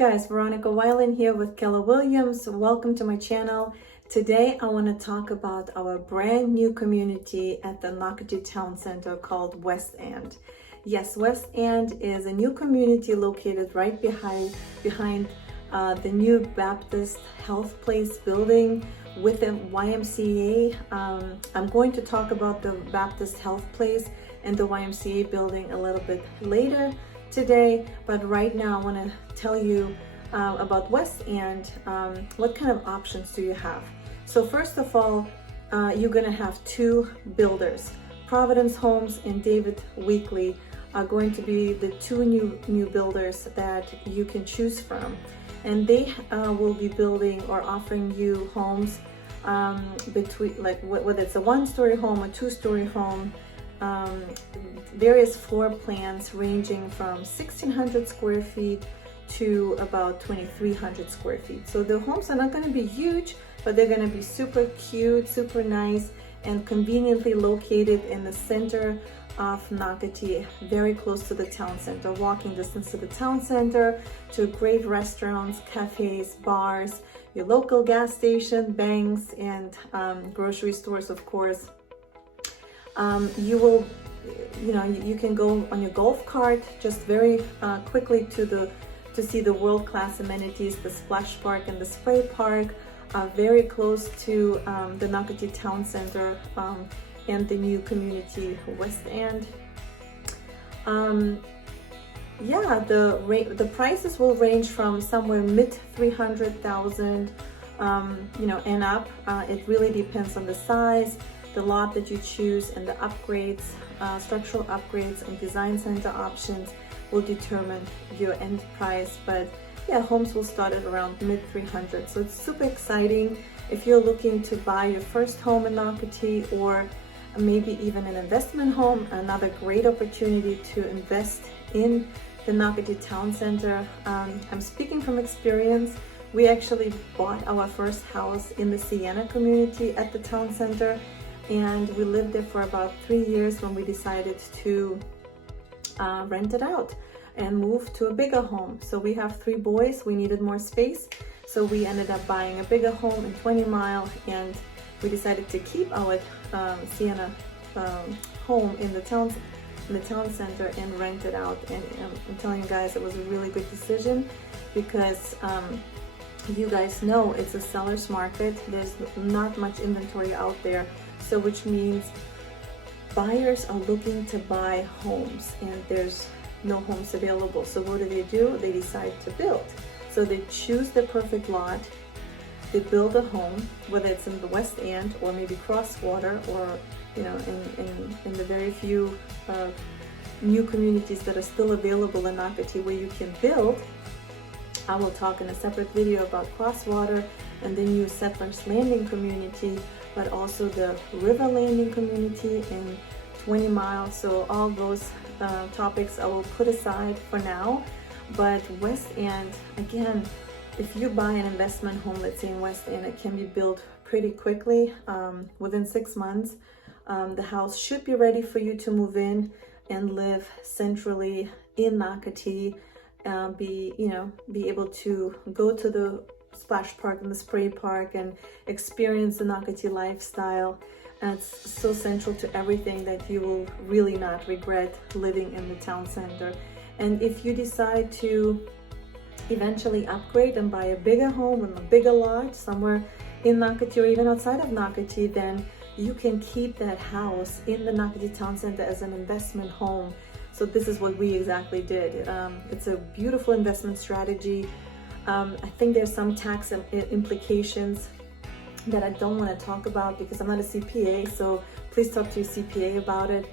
guys, Veronica Wilen here with Keller Williams. Welcome to my channel. Today I want to talk about our brand new community at the Nocatee Town Center called West End. Yes, West End is a new community located right behind the new Baptist Health Place building with the YMCA. I'm going to talk about the Baptist Health Place and the YMCA building a little bit later today, but right now I want to tell you about West End. What kind of options do you have? So first of all, you're going to have two builders. Providence Homes and David Weekley are going to be the two new builders that you can choose from, and they will be building or offering you homes between, like, whether it's a one-story home, a two-story home, various floor plans ranging from 1,600 square feet to about 2,300 square feet. So the homes are not going to be huge, but they're going to be super cute, super nice, and conveniently located in the center of Nocatee, very close to the town center, walking distance to the town center, to great restaurants, cafes, bars, your local gas station, banks, and grocery stores, of course. You can go on your golf cart just very quickly to see the world-class amenities. The splash park and the spray park are very close to the Nocatee Town Center and the new community West End. The prices will range from somewhere mid 300,000 and up. It really depends on the size, the lot that you choose, and the upgrades, structural upgrades and design center options will determine your end price. But yeah, homes will start at around mid 300. So it's super exciting if you're looking to buy your first home in Nocatee, or maybe even an investment home. Another great opportunity to invest in the Nocatee Town Center. I'm speaking from experience. We actually bought our first house in the Sienna community at the town center, and we lived there for about 3 years when we decided to rent it out and move to a bigger home. So we have 3 boys, we needed more space, so we ended up buying a bigger home in 20 Mile, and we decided to keep our Sienna home in the town center and rent it out. And I'm telling you guys, it was a really good decision because you guys know it's a seller's market. There's not much inventory out there, so which means buyers are looking to buy homes and there's no homes available. So what do? They decide to build. So they choose the perfect lot, they build a home, whether it's in the West End or maybe Crosswater, or in the very few new communities that are still available in Nocatee where you can build. I will talk in a separate video about Crosswater and the new Settlers Landing community, but also the River Landing community in 20 Mile. So all those topics I will put aside for now. But West End, again, if you buy an investment home, let's say in West End, it can be built pretty quickly. Within 6 months, the house should be ready for you to move in and live centrally in Nocatee. Be able to go to the splash park and the spray park and experience the Nocatee lifestyle. And it's so central to everything that you will really not regret living in the town center. And if you decide to eventually upgrade and buy a bigger home and a bigger lot somewhere in Nocatee or even outside of Nocatee, then you can keep that house in the Nocatee Town Center as an investment home. So this is what we exactly did. It's a beautiful investment strategy. I think there's some tax implications that I don't want to talk about because I'm not a CPA, so please talk to your CPA about it,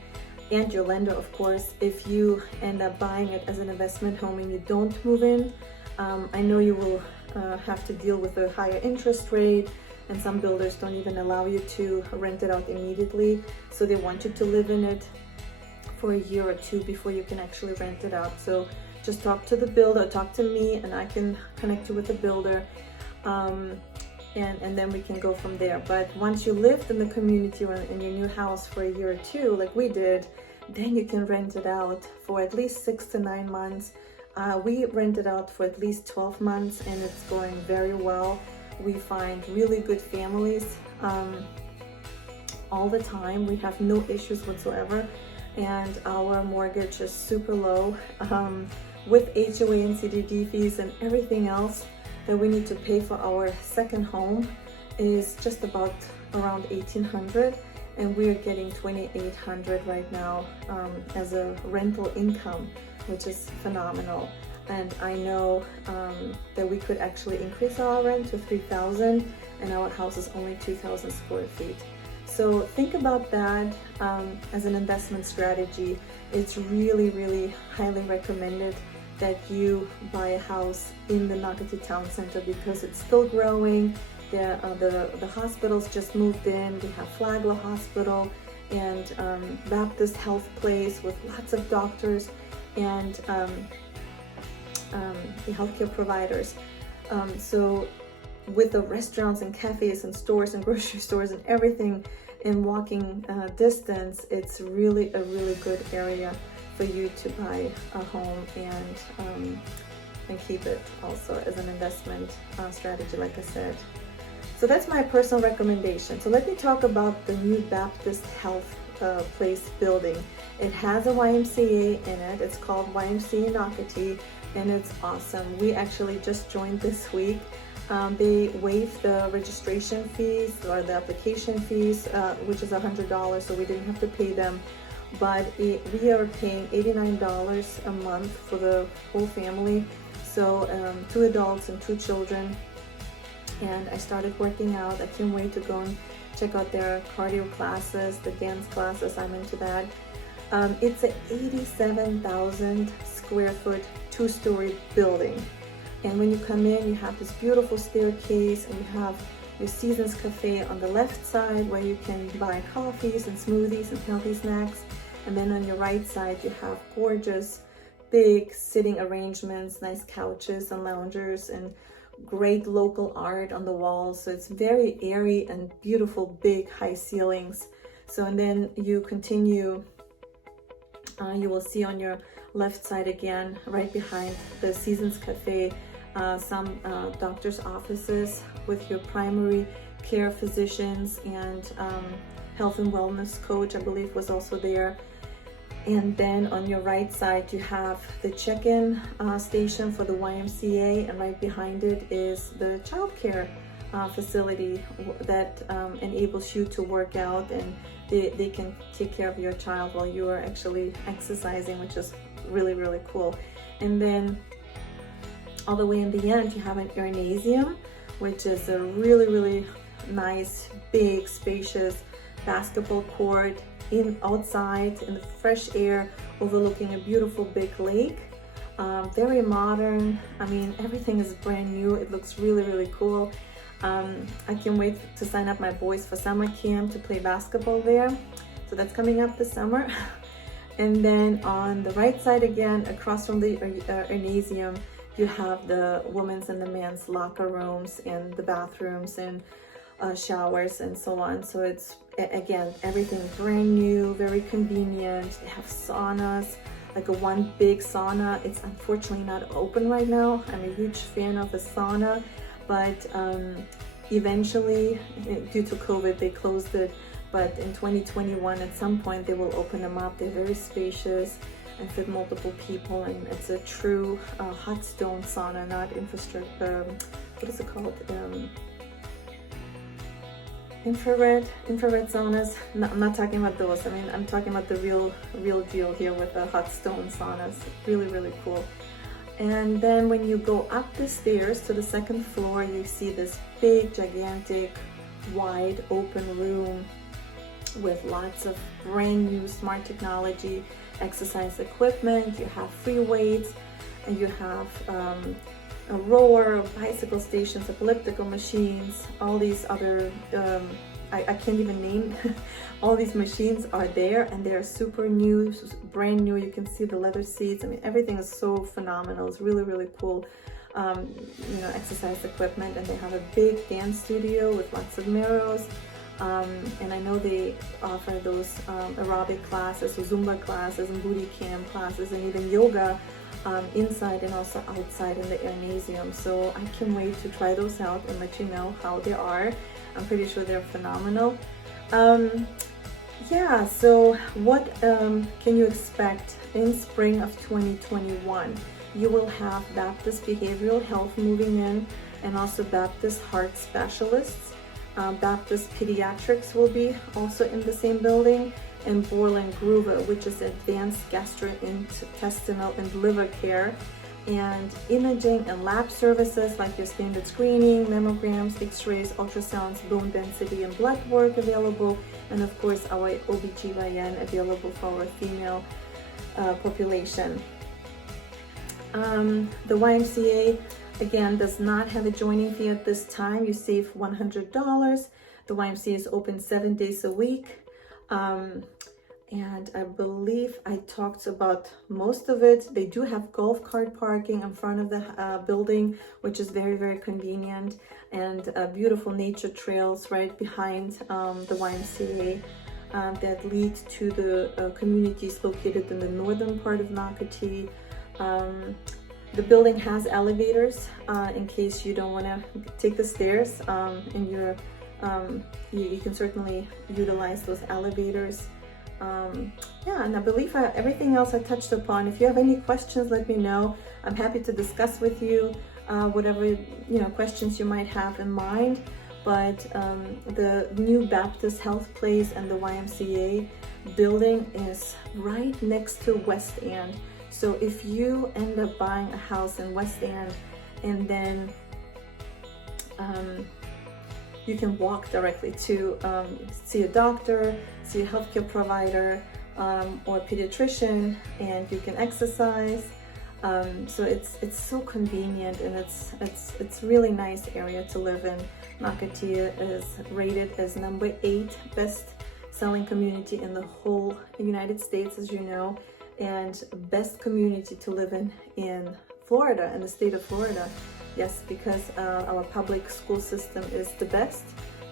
and your lender, of course, if you end up buying it as an investment home and you don't move in. I know you will have to deal with a higher interest rate, and some builders don't even allow you to rent it out immediately, so they want you to live in it for a year or two before you can actually rent it out. So just talk to the builder, talk to me, and I can connect you with the builder, and then we can go from there. But once you lived in the community or in your new house for a year or two, like we did, then you can rent it out for at least 6 to 9 months we rent it out for at least 12 months and it's going very well. We find really good families all the time. We have no issues whatsoever, and our mortgage is super low. With HOA and CDD fees and everything else that we need to pay for our second home is just about around $1,800, and we're getting $2,800 right now as a rental income, which is phenomenal. And I know that we could actually increase our rent to $3,000, and our house is only 2,000 square feet. So think about that as an investment strategy. It's really, really highly recommended that you buy a house in the Nocatee Town Center because it's still growing. The hospitals just moved in. We have Flagler Hospital and Baptist Health Place with lots of doctors and the healthcare providers. So with the restaurants and cafes and stores and grocery stores and everything in walking distance, it's really a really good area for you to buy a home and keep it also as an investment strategy, like I said. So that's my personal recommendation. So let me talk about the new Baptist Health Place building. It has a YMCA in it. It's called YMCA Nocatee, and it's awesome. We actually just joined this week. They waived the registration fees or the application fees, which is $100, so we didn't have to pay them. But we are paying $89 a month for the whole family, so 2 adults and 2 children. And I started working out. I can't wait to go and check out their cardio classes, the dance classes. I'm into that. It's an 87,000 square foot 2-story building, and when you come in, you have this beautiful staircase, and you have your Seasons Cafe on the left side where you can buy coffees and smoothies and healthy snacks. And then on your right side, you have gorgeous big sitting arrangements, nice couches and loungers, and great local art on the walls. So it's very airy and beautiful, big high ceilings. So, and then you continue, you will see on your left side again, right behind the Seasons Cafe, some doctor's offices with your primary care physicians, and health and wellness coach, I believe, was also there. And then on your right side, you have the check-in station for the YMCA, and right behind it is the childcare facility that enables you to work out, and they can take care of your child while you are actually exercising, which is really, really cool. And then all the way in the end, you have an gymnasium, which is a really, really nice, big, spacious basketball court outside in the fresh air, overlooking a beautiful big lake. Very modern. I mean, everything is brand new. It looks really, really cool. I can't wait to sign up my boys for summer camp to play basketball there. So that's coming up this summer. And then on the right side again, across from the gymnasium, you have the women's and the men's locker rooms and the bathrooms and showers and so on. So it's, again, everything brand new, very convenient. They have saunas, like one big sauna. It's unfortunately not open right now. I'm a huge fan of the sauna, but eventually, due to COVID, they closed it. But in 2021, at some point, they will open them up. They're very spacious and fit multiple people, and it's a true hot stone sauna, not infrastructure. What is it called? Infrared saunas. No, I'm not talking about those. I mean, I'm talking about the real deal here with the hot stone saunas. Really, really cool. And then when you go up the stairs to the second floor, you see this big, gigantic, wide open room with lots of brand new smart technology, exercise equipment. You have free weights, and you have a rower, bicycle stations, elliptical machines, all these other, I can't even name, all these machines are there, and they're super new, brand new. You can see the leather seats. I mean, everything is so phenomenal. It's really, really cool, exercise equipment. And they have a big dance studio with lots of mirrors. And I know they offer those aerobic classes, so Zumba classes and booty camp classes, and even yoga inside and also outside in the Airnasium. So I can wait to try those out and let you know how they are. I'm pretty sure they're phenomenal. Yeah, so what can you expect in spring of 2021? You will have Baptist Behavioral Health moving in, and also Baptist Heart Specialists. Baptist Pediatrics will be also in the same building, and Borland Groover, which is advanced gastrointestinal and liver care, and imaging and lab services like your standard screening, mammograms, x-rays, ultrasounds, bone density and blood work available, and of course our OBGYN available for our female population. The YMCA again does not have a joining fee at this time. You save $100. The YMCA is open 7 days a week. And I believe I talked about most of it. They do have golf cart parking in front of the building, which is very, very convenient, and beautiful nature trails right behind the YMCA that lead to the communities located in the northern part of Nocatee. The building has elevators in case you don't want to take the stairs, and you can certainly utilize those elevators. Yeah, and I believe everything else I touched upon. If you have any questions, let me know. I'm happy to discuss with you whatever questions you might have in mind. But the new Baptist Health Place and the YMCA building is right next to West End. So if you end up buying a house in West End, and then you can walk directly to see a doctor, see a healthcare provider, or a pediatrician, and you can exercise. So it's so convenient, and it's really nice area to live in. Nocatee is rated as number 8 best selling community in the whole United States, as you know, and best community to live in Florida, in the state of Florida. Yes, because our public school system is the best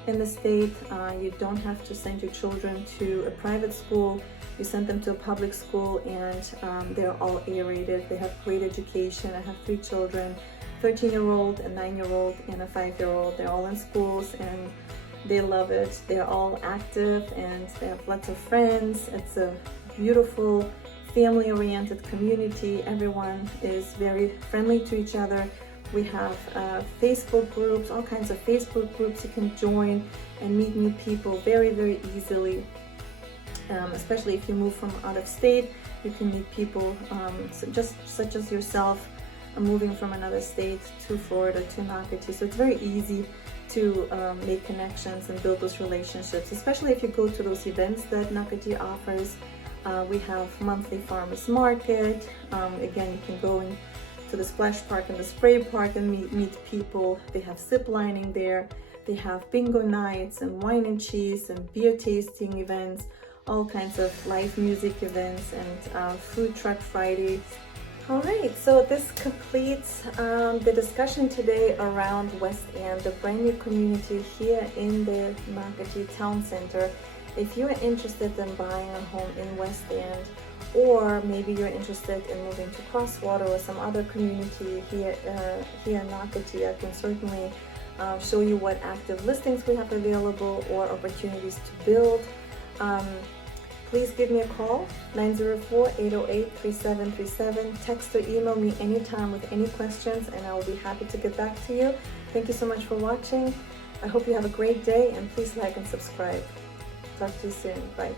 in the state. You don't have to send your children to a private school. You send them to a public school, and they're all A-rated. They have great education. I have 3 children, 13-year-old, a 9-year-old, and a 5-year-old. They're all in schools, and they love it. They're all active, and they have lots of friends. It's a beautiful, family-oriented community. Everyone is very friendly to each other. We have Facebook groups, all kinds of Facebook groups you can join and meet new people very, very easily. Especially if you move from out of state, you can meet people such as yourself moving from another state to Florida, to Nocatee. So it's very easy to make connections and build those relationships, especially if you go to those events that Nocatee offers. We have monthly farmers market. Again, you can go to the splash park and the spray park and meet people. They have zip lining there. They have bingo nights and wine and cheese and beer tasting events, all kinds of live music events, and food truck Fridays. All right, so this completes the discussion today around West End, the brand new community here in the Nocatee Town Center. If you are interested in buying a home in West End, or maybe you're interested in moving to Crosswater or some other community here in Nocatee, I can certainly show you what active listings we have available or opportunities to build. Please give me a call, 904-808-3737. Text or email me anytime with any questions, and I will be happy to get back to you. Thank you so much for watching. I hope you have a great day, and please like and subscribe. Talk to you soon. Bye.